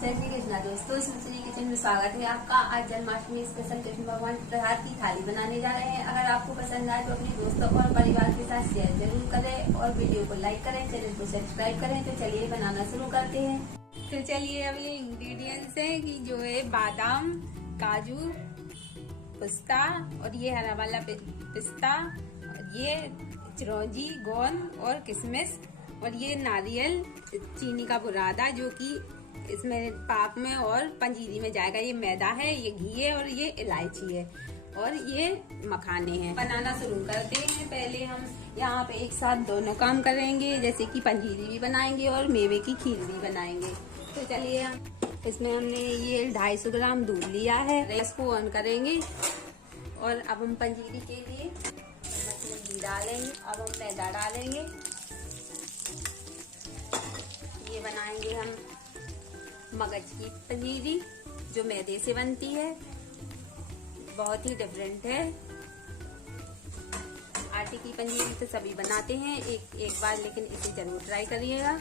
जय श्री कृष्णा दोस्तों, सुश्री किचन में स्वागत है आपका। आज जन्माष्टमी स्पेशल कृष्ण भगवान प्रसाद की थाली बनाने जा रहे हैं। अगर आपको पसंद आए तो अपने दोस्तों और परिवार के साथ शेयर जरूर करें और वीडियो को लाइक करें, चैनल को सब्सक्राइब करें। तो चलिए बनाना शुरू करते हैं। तो चलिए अब ये इंग्रेडिएंट्स है कि जो है बादाम, काजू, पिस्ता और ये हरा वाला पिस्ता और ये चिरौंजी, गोंद और किशमिश और ये नारियल, चीनी का बुरादा जो कि इसमें पाक में और पंजीरी में जाएगा। ये मैदा है, ये घी है और ये इलायची है और ये मखाने हैं। बनाना शुरू करते हैं। पहले हम यहाँ पे एक साथ दोनों काम करेंगे, जैसे कि पंजीरी भी बनाएंगे और मेवे की खीर भी बनाएंगे। तो चलिए हम इसमें हमने ये 250 ग्राम दूध लिया है। इसको ऑन करेंगे और अब हम पंजीरी के लिए इसमें घी डालेंगे। अब हम मैदा डालेंगे। ये बनाएंगे हम मगज की पंजीरी जो मैदे से बनती है, बहुत ही डिफरेंट है। आटे की पंजीरी तो सभी बनाते हैं एक बार, लेकिन इसे जरूर ट्राई करिएगा,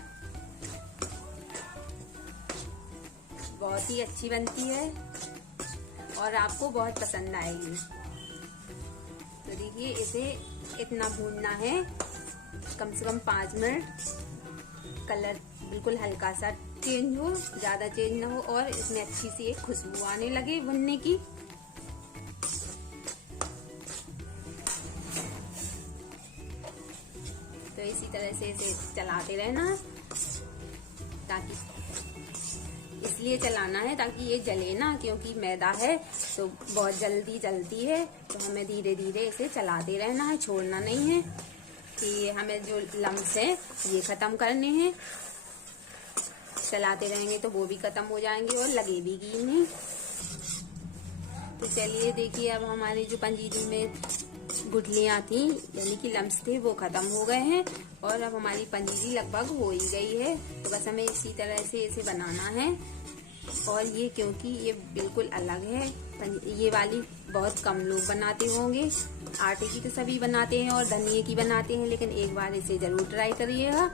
बहुत ही अच्छी बनती है और आपको बहुत पसंद आएगी। तो देखिए, इसे इतना भूनना है कम से कम 5 मिनट। कलर बिल्कुल हल्का सा चेंज हो, ज्यादा चेंज ना हो और इसमें अच्छी सी एक खुशबू आने लगे भुनने की। तो इसी तरह से इसे चलाते रहना, ताकि इसलिए चलाना है ताकि ये जले ना, क्योंकि मैदा है तो बहुत जल्दी जलती है। तो हमें धीरे धीरे इसे चलाते रहना है, छोड़ना नहीं है कि हमें जो लम्स है ये खत्म करने हैं। चलाते रहेंगे तो वो भी खत्म हो जाएंगे और लगेगी नहीं। तो चलिए देखिए, अब हमारी जो पंजीरी में गुठलियां थी यानी कि लम्स थे वो खत्म हो गए हैं और अब हमारी पंजीरी लगभग हो ही गई है। तो बस हमें इसी तरह से इसे बनाना है। और ये क्योंकि ये बिल्कुल अलग है, ये वाली बहुत कम लोग बनाते होंगे। आटे की तो सभी बनाते हैं और धनिये की बनाते हैं, लेकिन एक बार इसे जरूर ट्राई करिएगा।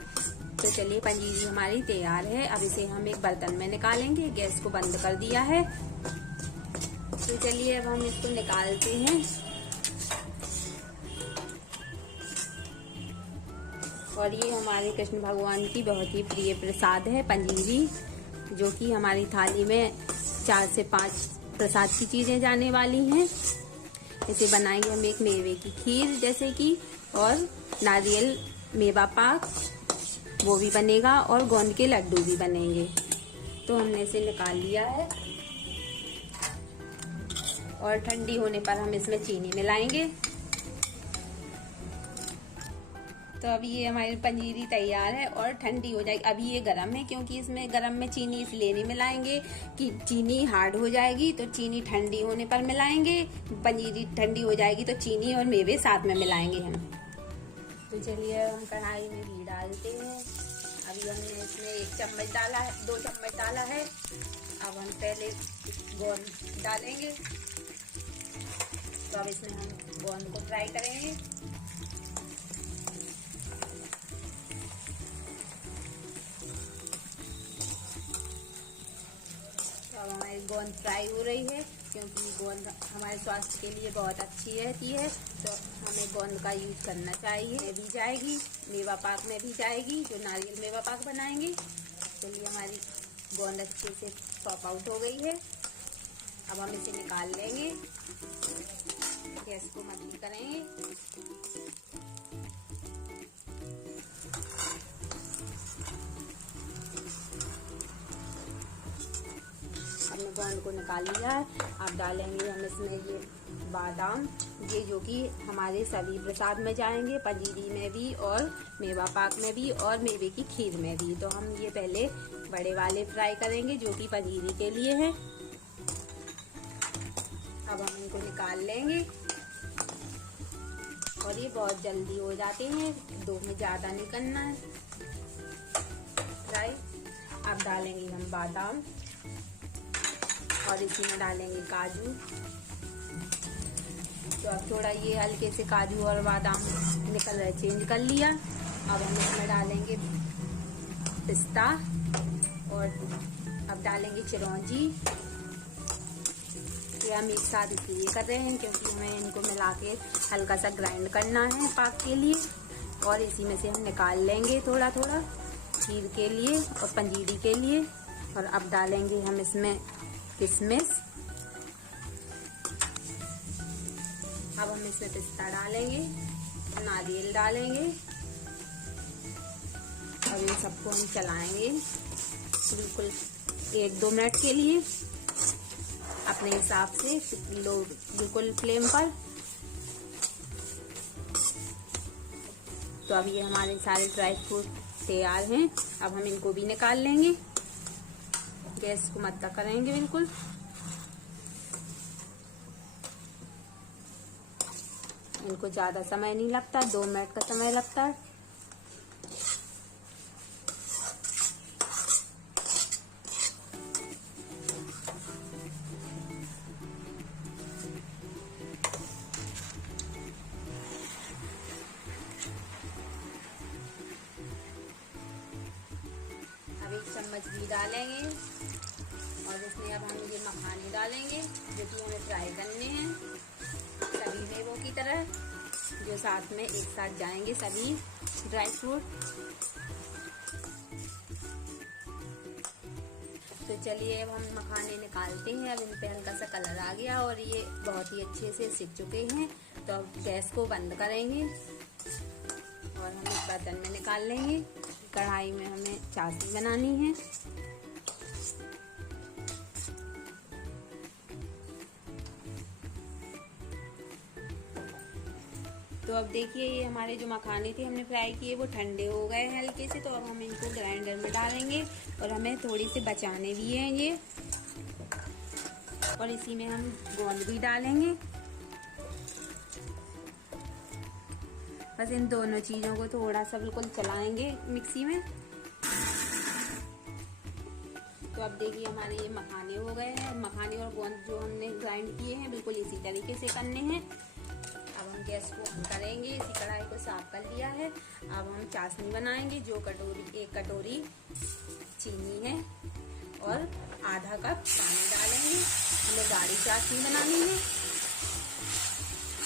तो चलिए, पंजीरी हमारी तैयार है। अब इसे हम एक बर्तन में निकालेंगे। गैस को बंद कर दिया है। तो चलिए अब हम इसको निकालते हैं। और ये हमारे कृष्ण भगवान की बहुत ही प्रिय प्रसाद है पंजीरी, जो कि हमारी थाली में 4 से 5 प्रसाद की चीजें जाने वाली हैं। इसे बनाएंगे हम एक मेवे की खीर जैसे कि, और नारियल मेवा पाक वो भी बनेगा और गोंद के लड्डू भी बनेंगे। तो हमने इसे निकाल लिया है और ठंडी होने पर हम इसमें चीनी मिलाएंगे। तो अभी ये हमारी पंजीरी तैयार है और ठंडी हो जाएगी। अभी ये गरम है, क्योंकि इसमें गरम में चीनी इसलिए नहीं मिलाएंगे कि चीनी हार्ड हो जाएगी। तो चीनी ठंडी होने पर मिलाएंगे। पंजीरी ठंडी हो जाएगी तो चीनी और मेवे साथ में मिलाएंगे हम। तो चलिए हम कढ़ाई में घी डालते हैं। अभी हमने इसमें 1 चम्मच डाला है, 2 चम्मच डाला है। अब हम पहले गोंद डालेंगे। तो अब इसमें हम गोंद को फ्राई करेंगे। तो अब हमारी गोंद फ्राई हो रही है, क्योंकि गोंद हमारे स्वास्थ्य के लिए बहुत अच्छी रहती है। तो हमें गोंद का यूज करना चाहिए। ये भी जाएगी, मेवा पाक में भी जाएगी, जो नारियल मेवा पाक बनाएंगे। चलिए, हमारी गोंद अच्छे से पॉप आउट हो गई है। अब हम इसे निकाल लेंगे। गैस को मंद करेंगे। हमने गोंद को निकाल लिया है। अब डालेंगे हम इसमें ये बादाम, ये जो कि हमारे सभी प्रसाद में जाएंगे, पंजीरी में भी और मेवा पाक में भी और मेवे की खीर में भी। तो हम ये पहले बड़े वाले फ्राई करेंगे जो कि पंजीरी के लिए है। अब हम इनको निकाल लेंगे और ये बहुत जल्दी हो जाते हैं, 2 में ज्यादा नहीं करना है फ्राई। अब डालेंगे हम बादाम और इसी में डालेंगे काजू। तो अब थोड़ा ये हल्के से काजू और बादाम ने कलर चेंज कर लिया। अब हम इसमें डालेंगे पिस्ता और अब डालेंगे चिरौंजी। ये हम एक साथ इसलिए कर रहे हैं क्योंकि हमें इनको मिला के हल्का सा ग्राइंड करना है पाक के लिए, और इसी में से हम निकाल लेंगे थोड़ा थोड़ा खीर के लिए और पंजीरी के लिए। और अब डालेंगे हम इसमें किशमिश। अब हम इसमें पिस्ता डालेंगे, नारियल डालेंगे और इन सबको हम चलाएंगे बिल्कुल 1-2 मिनट के लिए अपने हिसाब से लो बिल्कुल फ्लेम पर। तो अब ये हमारे सारे ड्राई फ्रूट तैयार हैं। अब हम इनको भी निकाल लेंगे, गैस को मद्दा करेंगे बिल्कुल। इनको ज्यादा समय नहीं लगता, 2 मिनट का समय लगता है। अब 1 चम्मच घी डालेंगे और इसमें अब हम ये मखाने डालेंगे जो कि हमें फ्राई करने हैं सभी मेवों की तरह, जो साथ में एक साथ जाएंगे सभी ड्राई फ्रूट। तो चलिए अब हम मखाने निकालते हैं। अब इन पे हल्का सा कलर आ गया और ये बहुत ही अच्छे से सिक चुके हैं। तो अब गैस को बंद करेंगे और हम एक बर्तन में निकाल लेंगे। कढ़ाई में हमें चाशनी बनानी है। तो अब देखिए ये हमारे जो मखाने थे हमने फ्राई किए वो ठंडे हो गए हैं हल्के से। तो अब हम इनको ग्राइंडर में डालेंगे और हमें थोड़ी सी बचाने भी हैं ये, और इसी में हम गोंद भी डालेंगे। बस इन दोनों चीजों को थोड़ा सा बिल्कुल चलाएंगे मिक्सी में। तो अब देखिए हमारे ये मखाने हो गए हैं। मखाने और गोंद जो हमने ग्राइंड किए हैं बिल्कुल इसी तरीके से करने हैं। अब हम गैस को ऑन करेंगे। इसी कढ़ाई को साफ कर लिया है। अब हम चाशनी बनाएंगे जो 1 कटोरी चीनी है और आधा कप पानी डालेंगे। हमें गाढ़ी चाशनी बनानी है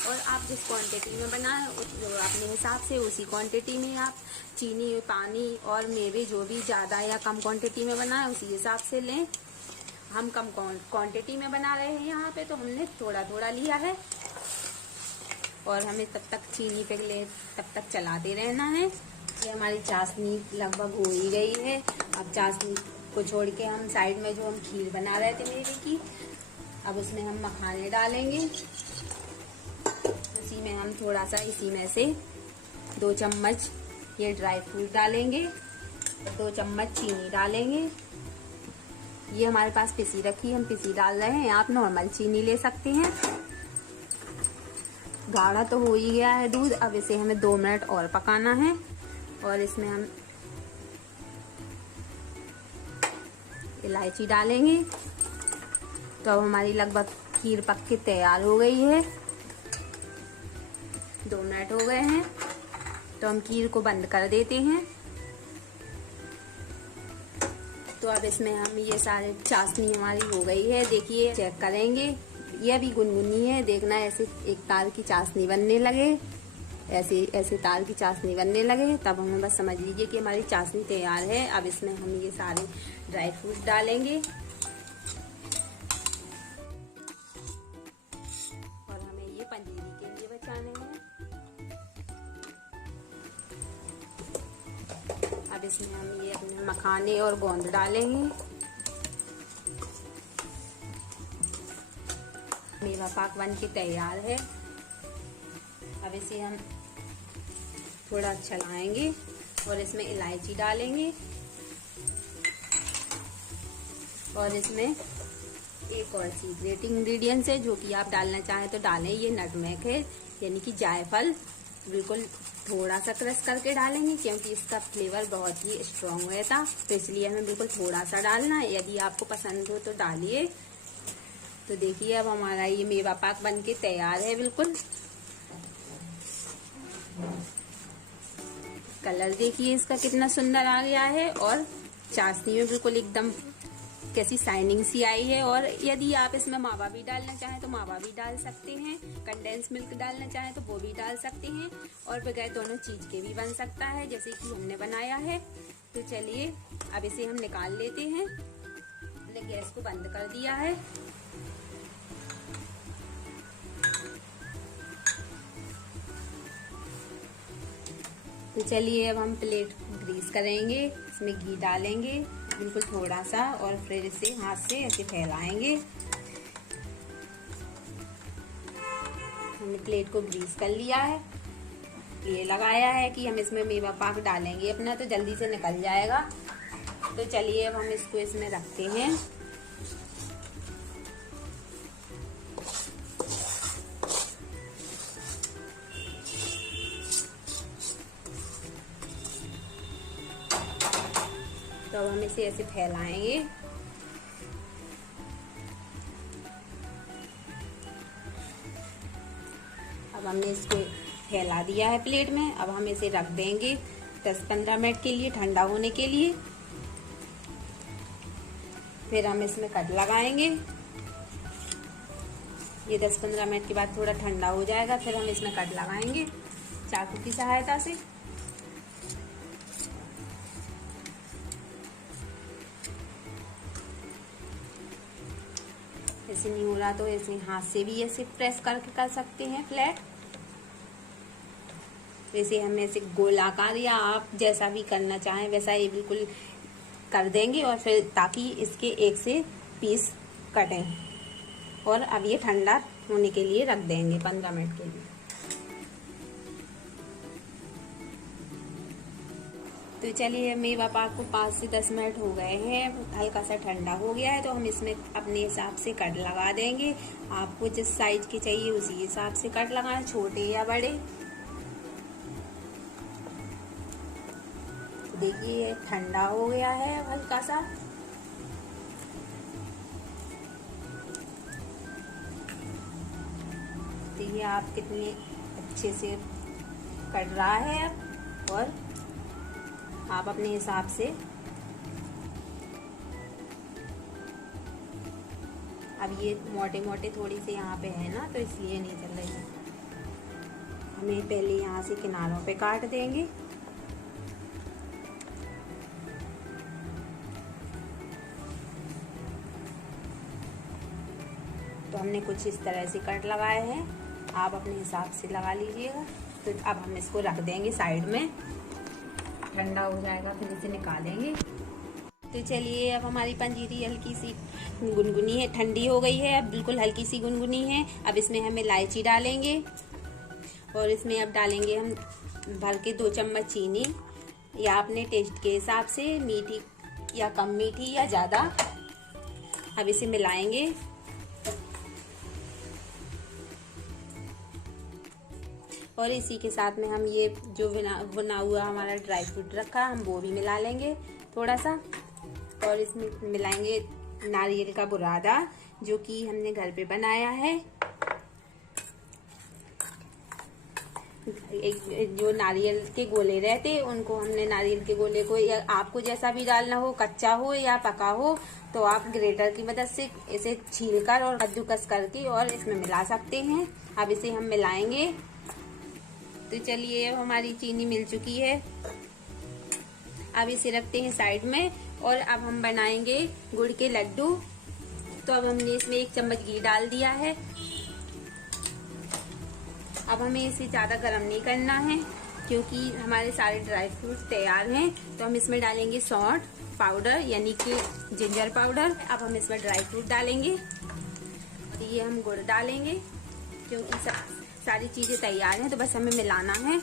और आप जिस क्वांटिटी में बनाएं अपने हिसाब से उसी क्वांटिटी में आप चीनी, पानी और मेवे जो भी ज्यादा या कम क्वांटिटी में बनाएं उसी हिसाब से लें। हम कम क्वांटिटी में बना रहे हैं यहाँ पे, तो हमने थोड़ा थोड़ा लिया है और हमें तब तक चीनी पे तब तक चलाते रहना है। ये हमारी चाशनी लगभग हो ही गई है। अब चाशनी को छोड़ के हम साइड में जो हम खीर बना रहे थे मेवे की, अब उसमें हम मखाने डालेंगे। उसी में हम थोड़ा सा इसी में से 2 चम्मच ये ड्राई फ्रूट डालेंगे और 2 चम्मच चीनी डालेंगे। ये हमारे पास पिसी रखी, हम पिसी डाल रहे हैं। आप नॉर्मल चीनी ले सकते हैं। गाढ़ा तो हो ही गया है दूध। अब इसे हमें 2 मिनट और पकाना है और इसमें हम इलायची डालेंगे। तो अब हमारी लगभग खीर पक के तैयार हो गई है। 2 मिनट हो गए हैं तो हम खीर को बंद कर देते हैं। तो अब इसमें हम ये सारे चाशनी हमारी हो गई है। देखिए चेक करेंगे, ये अभी गुनगुनी है। देखना ऐसे एक तार की चाशनी बनने लगे, ऐसे तार की चाशनी बनने लगे तब हमें बस समझ लीजिए कि हमारी चाशनी तैयार है। अब इसमें हम ये सारे ड्राई फ्रूट डालेंगे और हमें ये पंजीरी के लिए बचाने हैं। अब इसमें हम ये अपने मखाने और गोंद डालेंगे। मेवा पाक बन के तैयार है। अब इसे हम थोड़ा चलाएंगे और इसमें इलायची डालेंगे और इसमें एक और सीक्रेट इंग्रेडिएंट्स है जो कि आप डालना चाहें तो डालें। ये नटमेग है, यानी कि जायफल। बिल्कुल थोड़ा सा क्रश करके डालेंगे क्योंकि इसका फ्लेवर बहुत ही स्ट्रॉन्ग रहता, तो इसलिए हमें बिल्कुल थोड़ा सा डालना है। यदि आपको पसंद हो तो डालिए। तो देखिए अब हमारा ये मेवा पाक बन के तैयार है। बिल्कुल कलर देखिए इसका कितना सुंदर आ गया है और चाशनी में बिल्कुल एकदम कैसी शाइनिंग सी आई है। और यदि आप इसमें मावा भी डालना चाहें तो मावा भी डाल सकते हैं, कंडेंस मिल्क डालना चाहें तो वो भी डाल सकते हैं, और बगैर दोनों चीज के भी बन सकता है जैसे कि हमने बनाया है। तो चलिए अब इसे हम निकाल लेते हैं। हमने गैस को बंद कर दिया है। तो चलिए अब हम प्लेट ग्रीस करेंगे, इसमें घी डालेंगे बिल्कुल थोड़ा सा, और फिर इसे हाथ से ऐसे फैलाएंगे। हमने प्लेट को ग्रीस कर लिया है, ये लगाया है कि हम इसमें मेवा पाक डालेंगे अपना, तो जल्दी से निकल जाएगा। तो चलिए अब हम इसको इसमें रखते हैं। तो अब हम इसे ऐसे फैलाएंगे। अब हमने इसको फैला दिया है प्लेट में। अब हम इसे रख देंगे 10-15 मिनट के लिए ठंडा होने के लिए। फिर हम इसमें कट लगाएंगे। ये 10-15 मिनट के बाद थोड़ा ठंडा हो जाएगा, फिर हम इसमें कट लगाएंगे चाकू की सहायता से। ऐसे नहीं हो रहा तो ऐसे हाथ से भी ऐसे प्रेस करके कर सकते हैं फ्लैट। वैसे हम ऐसे गोलाकार या आप जैसा भी करना चाहें वैसा ये बिल्कुल कर देंगे, और फिर ताकि इसके एक से पीस कटें। और अब ये ठंडा होने के लिए रख देंगे 15 मिनट के लिए। तो चलिए मेवा पाक को 5 से 10 मिनट हो गए हैं, हल्का सा ठंडा हो गया है। तो हम इसमें अपने हिसाब से कट लगा देंगे। आपको जिस साइज के चाहिए उसी हिसाब से कट लगाएं, छोटे या बड़े। देखिए ठंडा हो गया है हल्का सा। देखिए आप कितने अच्छे से कट रहा है अब, और आप अपने हिसाब से। अब ये मोटे मोटे थोड़ी से यहाँ पे है ना, तो इसलिए नहीं चल रही है। हमें पहले यहाँ से किनारों पे काट देंगे। तो हमने कुछ इस तरह से कट लगाए हैं, आप अपने हिसाब से लगा लीजिएगा। तो अब हम इसको रख देंगे साइड में, ठंडा हो जाएगा फिर इसे निकालेंगे। तो चलिए अब हमारी पंजीरी हल्की सी गुनगुनी है, ठंडी हो गई है, अब बिल्कुल हल्की सी गुनगुनी है। अब इसमें हम इलायची डालेंगे, और इसमें अब डालेंगे हम भर के 2 चम्मच चीनी, या अपने टेस्ट के हिसाब से, मीठी या कम मीठी या ज्यादा। अब इसे मिलाएंगे। और इसी के साथ में हम ये जो बना हुआ हमारा ड्राई फ्रूट रखा हम वो भी मिला लेंगे थोड़ा सा। और इसमें मिलाएंगे नारियल का बुरादा, जो कि हमने घर पे बनाया है। जो नारियल के गोले रहते उनको हमने नारियल के गोले को, या आपको जैसा भी डालना हो, कच्चा हो या पका हो, तो आप ग्रेटर की मदद से इसे छीलकर और कद्दूकस करके और इसमें मिला सकते हैं। अब इसे हम मिलाएंगे। तो चलिए अब हमारी चीनी मिल चुकी है, अब इसे रखते हैं साइड में। और अब हम बनाएंगे गुड़ के लड्डू। तो अब हमने इसमें 1 चम्मच घी डाल दिया है। अब हमें इसे ज्यादा गर्म नहीं करना है, क्योंकि हमारे सारे ड्राई फ्रूट तैयार हैं। तो हम इसमें डालेंगे सौंठ पाउडर, यानी कि जिंजर पाउडर। अब हम इसमें ड्राई फ्रूट डालेंगे, ये हम गुड़ डालेंगे, क्योंकि सारी चीजें तैयार हैं। तो बस हमें मिलाना है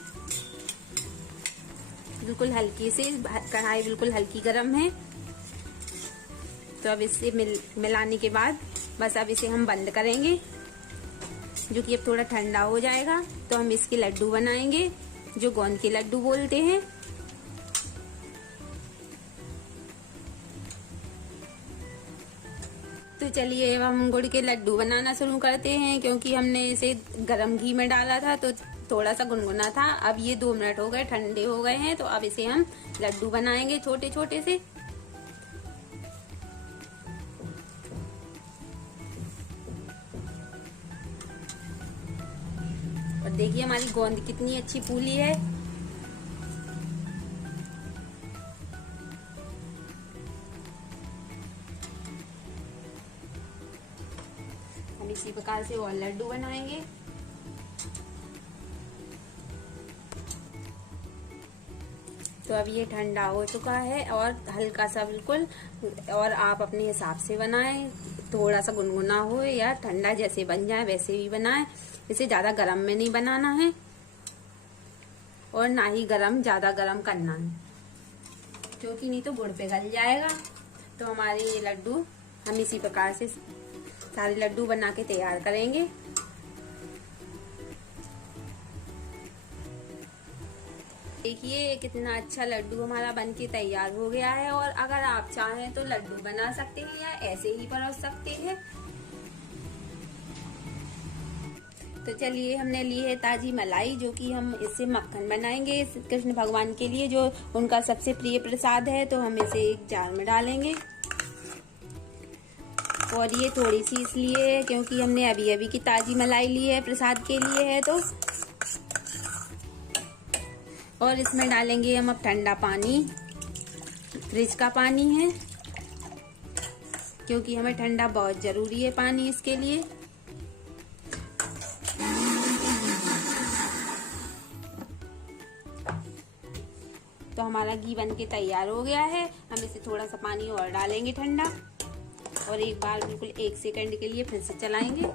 बिल्कुल हल्की से, कढ़ाई बिल्कुल हल्की गरम है। तो अब इसे मिलाने के बाद बस अब इसे हम बंद करेंगे, जो कि अब थोड़ा ठंडा हो जाएगा। तो हम इसके लड्डू बनाएंगे, जो गोंद के लड्डू बोलते हैं। तो चलिए अब हम गुड़ के लड्डू बनाना शुरू करते हैं। क्योंकि हमने इसे गरम घी में डाला था तो थोड़ा सा गुनगुना था। अब ये 2 मिनट हो गए, ठंडे हो गए हैं। तो अब इसे हम लड्डू बनाएंगे छोटे छोटे से। देखिए हमारी गोंद कितनी अच्छी फूली है। हम इसी प्रकार से और लड्डू बनाएंगे। तो अब ये ठंडा हो चुका है और हल्का सा बिल्कुल, और आप अपने हिसाब से बनाएं, थोड़ा सा गुनगुना हो या ठंडा जैसे बन जाए वैसे भी बनाएं। इसे ज्यादा गर्म में नहीं बनाना है और ना ही ज्यादा गर्म करना है, क्योंकि नहीं तो गुड़ पिघल जाएगा। तो हमारे ये लड्डू, हम इसी प्रकार से सारे लड्डू बना के तैयार करेंगे। देखिए कितना अच्छा लड्डू हमारा बनके तैयार हो गया है। और अगर आप चाहें तो लड्डू बना सकते हैं या ऐसे ही परोस सकते हैं। तो चलिए, हमने ली है ताजी मलाई, जो कि हम इससे मक्खन बनाएंगे कृष्ण भगवान के लिए, जो उनका सबसे प्रिय प्रसाद है। तो हम इसे एक जार में डालेंगे। और ये थोड़ी सी इसलिए है क्योंकि हमने अभी अभी की ताजी मलाई ली है, प्रसाद के लिए है। तो और इसमें डालेंगे हम अब ठंडा पानी, फ्रिज का पानी है, क्योंकि हमें ठंडा बहुत जरूरी है पानी इसके लिए। तो हमारा घी बन के तैयार हो गया है। हम इसे थोड़ा सा पानी और डालेंगे ठंडा, और एक बार बिल्कुल 1 सेकंड के लिए फिर से चलाएंगे।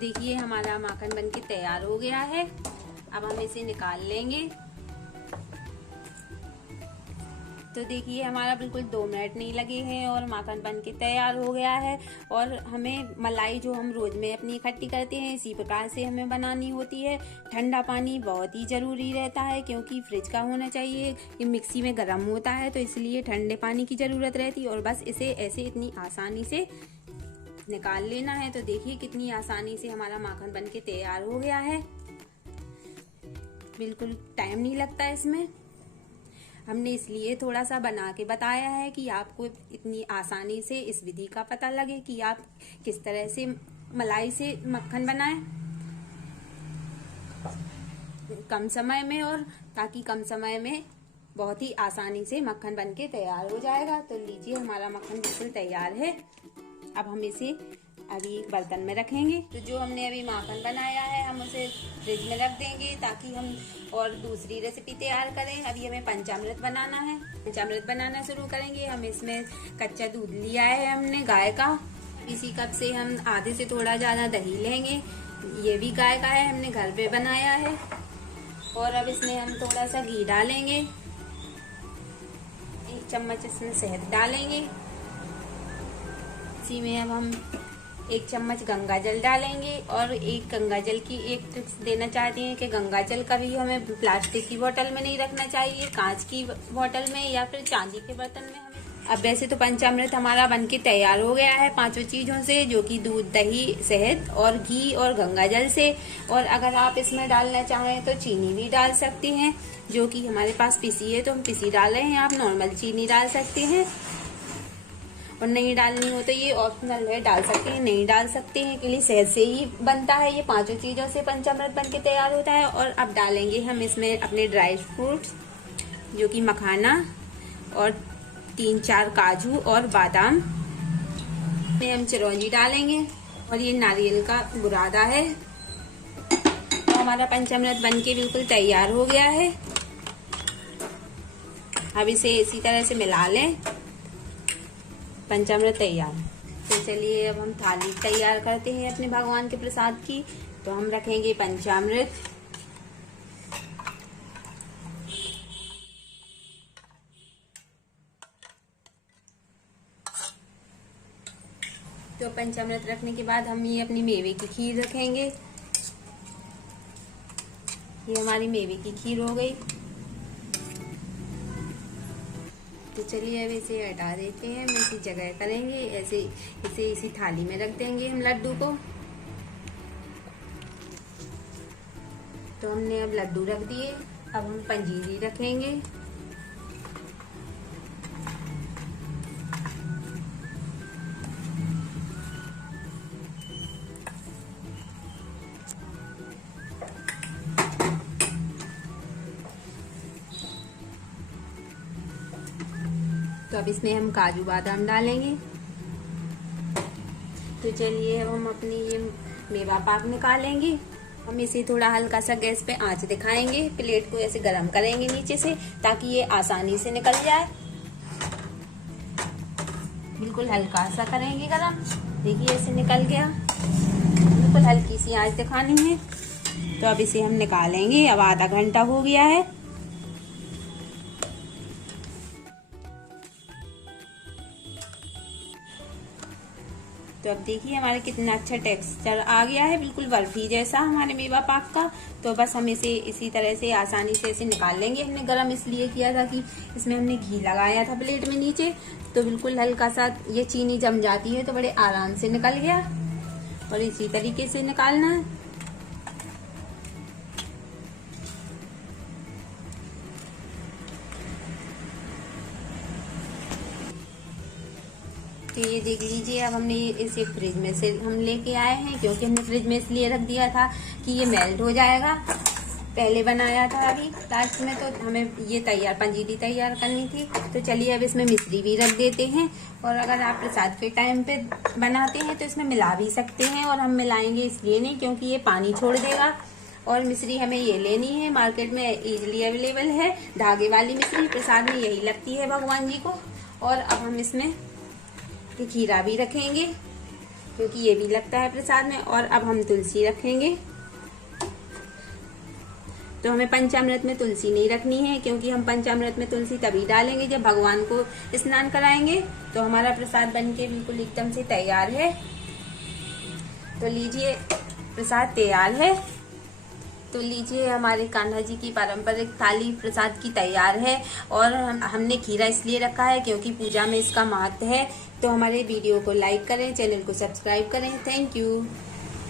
देखिए हमारा माखन बन के तैयार हो गया है। अब हम इसे निकाल लेंगे। तो देखिए हमारा बिल्कुल 2 मिनट नहीं लगे हैं और माखन बन के तैयार हो गया है। और हमें मलाई जो हम रोज में अपनी इकट्ठी करते हैं, इसी प्रकार से हमें बनानी होती है। ठंडा पानी बहुत ही जरूरी रहता है, क्योंकि फ्रिज का होना चाहिए। ये मिक्सी में गर्म होता है, तो इसलिए ठंडे पानी की जरूरत रहती है। और बस इसे ऐसे इतनी आसानी से निकाल लेना है। तो देखिए कितनी आसानी से हमारा माखन बन के तैयार हो गया है। बिल्कुल टाइम नहीं लगता इसमें। हमने इसलिए थोड़ा सा बना के बताया है कि आपको इतनी आसानी से इस विधि का पता लगे कि आप किस तरह से मलाई से मक्खन बनाएं कम समय में, और ताकि कम समय में बहुत ही आसानी से मक्खन बन के तैयार हो जाएगा। तो लीजिए हमारा मक्खन बिल्कुल तैयार है। अब हम इसे अभी एक बर्तन में रखेंगे। तो जो हमने अभी माखन बनाया है, हम उसे फ्रिज में रख देंगे ताकि हम और दूसरी रेसिपी तैयार करें। अभी हमें पंचामृत बनाना है। पंचामृत बनाना शुरू करेंगे। हम इसमें कच्चा दूध लिया है हमने गाय का। इसी कप से हम आधे से थोड़ा ज्यादा दही लेंगे। ये भी गाय का है, हमने घर पे बनाया है। और अब इसमें हम थोड़ा सा घी डालेंगे। 1 चम्मच इसमें शहद डालेंगे। इसी में अब हम 1 चम्मच गंगा जल डालेंगे। और एक गंगा जल की एक टिप्स देना चाहती हैं कि गंगा जल कभी हमें प्लास्टिक की बोतल में नहीं रखना चाहिए, कांच की बोतल में या फिर चांदी के बर्तन में हमें। अब वैसे तो पंचामृत हमारा बनके तैयार हो गया है 5 चीजों से, जो कि दूध, दही, शहद और घी और गंगा जल से। और अगर आप इसमें डालना चाहें तो चीनी भी डाल सकते हैं, जो कि हमारे पास पिसी है तो हम पिसी डाल रहे हैं। आप नॉर्मल चीनी डाल सकते हैं, और नहीं डालनी हो तो ये ऑप्शनल है, डाल सकते हैं नहीं डाल सकते हैं। के लिए शहद से ही बनता है, ये 5 चीजों से पंचामृत बन के तैयार होता है। और अब डालेंगे हम इसमें अपने ड्राई फ्रूट्स, जो कि मखाना और 3-4 काजू और बादाम में हम चिरौंजी डालेंगे। और ये नारियल का बुरादा है। तो हमारा पंचामृत बन के बिल्कुल तैयार हो गया है। अब इसे इसी तरह से मिला लें। पंचामृत तैयार। तो चलिए अब हम थाली तैयार करते हैं अपने भगवान के प्रसाद की। तो हम रखेंगे पंचामृत, तो पंचामृत रखने के बाद हम ये अपनी मेवे की खीर रखेंगे। ये हमारी मेवे की खीर हो गई। तो चलिए अब इसे हटा देते हैं। हम इसी जगह करेंगे ऐसे, इसे इसी थाली में रख देंगे हम लड्डू को। तो हमने अब लड्डू रख दिए। अब हम पंजीरी रखेंगे। तो अब इसमें हम काजू बादाम डालेंगे। तो चलिए अब हम अपनी ये मेवा पाक निकालेंगे। हम इसे थोड़ा हल्का सा गैस पे आंच दिखाएंगे, प्लेट को ऐसे गरम करेंगे नीचे से ताकि ये आसानी से निकल जाए। बिल्कुल हल्का सा करेंगे गरम। देखिए ऐसे निकल गया, बिल्कुल हल्की सी आंच दिखानी है। तो अब इसे हम निकालेंगे। अब आधा घंटा हो गया है। तो अब देखिए हमारे कितना अच्छा टेक्सचर आ गया है, बिल्कुल बर्फी जैसा हमारे मेवा पाक का। तो बस हम इसे इसी तरह से आसानी से इसे निकाल लेंगे। हमने गरम इसलिए किया था कि इसमें हमने घी लगाया था प्लेट में नीचे, तो बिल्कुल हल्का सा ये चीनी जम जाती है तो बड़े आराम से निकल गया। और इसी तरीके से निकालना है। तो ये देख लीजिए, अब हमने इसे फ्रिज में से हम लेके आए हैं, क्योंकि हमने फ्रिज में इसलिए रख दिया था कि ये मेल्ट हो जाएगा। पहले बनाया था अभी लास्ट में, तो हमें ये पंजीरी तैयार करनी थी। तो चलिए अब इसमें मिश्री भी रख देते हैं। और अगर आप प्रसाद के टाइम पे बनाते हैं तो इसमें मिला भी सकते हैं, और हम मिलाएंगे इसलिए नहीं क्योंकि ये पानी छोड़ देगा। और मिश्री हमें ये लेनी है, मार्केट में इजीली अवेलेबल है, धागे वाली मिश्री। प्रसाद में यही लगती है भगवान जी को। और अब हम इसमें खीरा भी रखेंगे क्योंकि ये भी लगता है प्रसाद में। और अब हम तुलसी रखेंगे। तो हमें पंचामृत में तुलसी नहीं रखनी है, क्योंकि हम पंचामृत में तुलसी तभी डालेंगे जब भगवान को स्नान कराएंगे। तो हमारा प्रसाद बनके बिल्कुल एकदम से तैयार है। तो लीजिए प्रसाद तैयार है। तो लीजिए हमारे कान्हा जी की पारंपरिक थाली प्रसाद की तैयार है। और हमने खीरा इसलिए रखा है क्योंकि पूजा में इसका महत्व है। तो हमारे वीडियो को लाइक करें, चैनल को सब्सक्राइब करें। Thank you.